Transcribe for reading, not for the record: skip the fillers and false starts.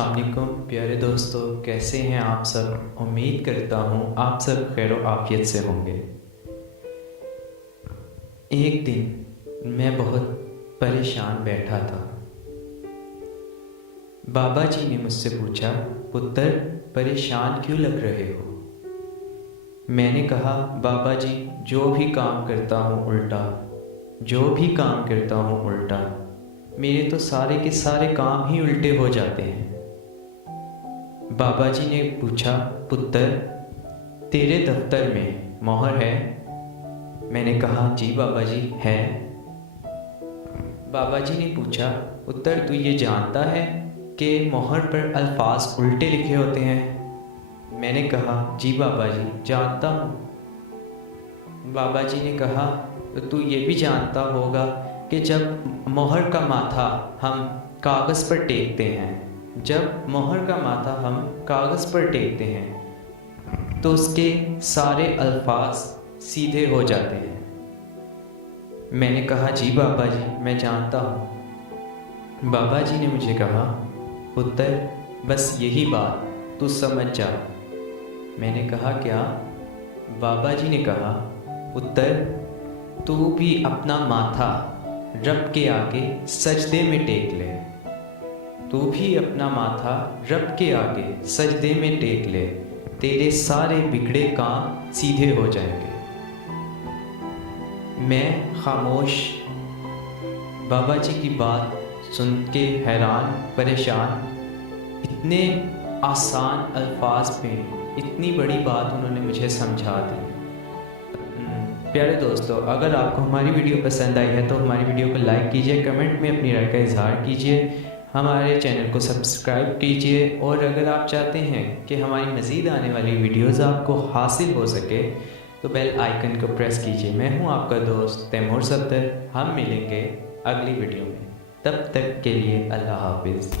अस्सलाम वालेकुम प्यारे दोस्तों, कैसे हैं आप सब। उम्मीद करता हूँ आप सब खैर आफियत से होंगे। एक दिन मैं बहुत परेशान बैठा था। बाबा जी ने मुझसे पूछा, पुत्र परेशान क्यों लग रहे हो। मैंने कहा, बाबा जी जो भी काम करता हूँ उल्टा, जो भी काम करता हूँ उल्टा, मेरे तो सारे के सारे काम ही उल्टे हो जाते हैं। बाबा जी ने पूछा, पुत्र तेरे दफ्तर में मोहर है। मैंने कहा, जी बाबा जी है। बाबा जी ने पूछा, पुत्र तू ये जानता है कि मोहर पर अल्फाज उल्टे लिखे होते हैं। मैंने कहा, जी बाबा जी जानता हूँ। बाबा जी ने कहा, तो तू ये भी जानता होगा कि जब मोहर का माथा हम कागज़ पर टेकते हैं, जब मोहर का माथा हम कागज़ पर टेकते हैं तो उसके सारे अल्फाज सीधे हो जाते हैं। मैंने कहा, जी बाबा जी मैं जानता हूँ। बाबा जी ने मुझे कहा, पुत्र बस यही बात तू समझ जा। मैंने कहा, क्या। बाबा जी ने कहा, पुत्र तू भी अपना माथा रब के आगे सजदे में टेक ले। तू भी अपना माथा रब के आगे सजदे में टेक ले, तेरे सारे बिगड़े काम सीधे हो जाएंगे। मैं खामोश बाबा जी की बात सुन के हैरान परेशान। इतने आसान अल्फाज में इतनी बड़ी बात उन्होंने मुझे समझा दी। प्यारे दोस्तों, अगर आपको हमारी वीडियो पसंद आई है तो हमारी वीडियो को लाइक कीजिए, कमेंट में अपनी राय का इजहार कीजिए, हमारे चैनल को सब्सक्राइब कीजिए, और अगर आप चाहते हैं कि हमारी मज़ीद आने वाली वीडियोज़ आपको हासिल हो सके तो बेल आइकन को प्रेस कीजिए। मैं हूं आपका दोस्त तैमूर सफदर। हम मिलेंगे अगली वीडियो में, तब तक के लिए अल्लाह हाफिज़।